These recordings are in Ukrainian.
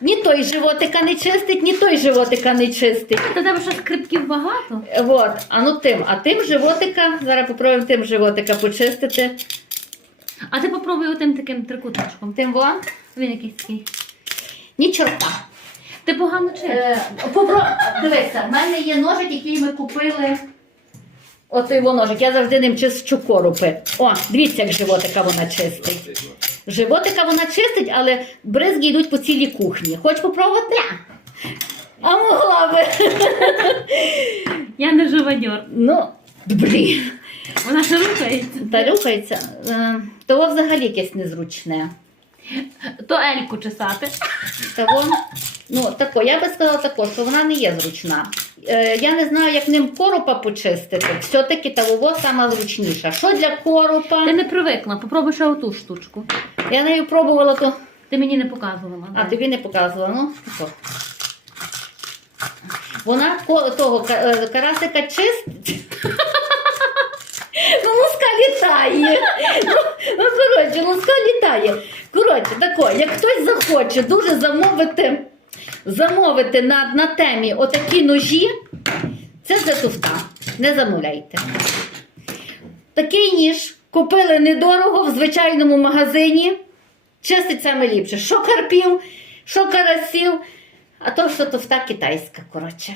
ні той животика не чистить, ні той животика не чистить. Та тебе що скрипків багато? От, а ну тим, а тим животика, зараз попробуємо тим животика почистити. А ти попробуй отим таким трикутничком. Тим вон, Він якийсь такий. ні чорта. Ти погано чистиш. Е, попро... Дивися, в мене є ножик, який ми купили. От його ножик, я завжди ним чищу коропи. О, дивіться, як животика вона чистить. Животика вона чистить, але бризги йдуть по цілій кухні. Хоч попробувати? А могла би. Я не живодьор. Ну, блін. Вона ще рухається. Та рухається. Е, Того взагалі якесь незручне. То Ельку чесати. Того, ну, тако, я би сказала тако, що вона не є зручна. Е, я не знаю, як ним коропа почистити. Все-таки того сама зручніша. Що для коропа? Ти не привикла, попробуй ще оту штучку. Я нею пробувала, то. Ти мені не показувала. А тобі не показувала, ну тако. Вона того е, карасика чистить. Ну, луска літає. Ну, ну, коротше, луска літає. Коротше, тако, як хтось захоче дуже замовити, замовити на, на темі отакі ножі, це за туфта. Не замовляйте. Такий ніж купили недорого в звичайному магазині. Чистить саме ліпше. Що карпів, що карасів, а то що туфта китайська, коротше.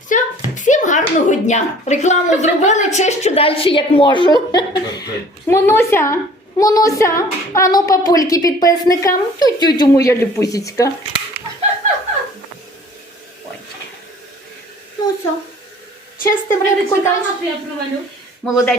Все, всім гарного дня. Рекламу зробили, чищу далі, як можу. Монуся, Монуся, а ну папульки підписникам. Тю-тю-тю, моя ліпусічка. Ой. Ну все. Чистим рибку далі. що я провалю. Молодець.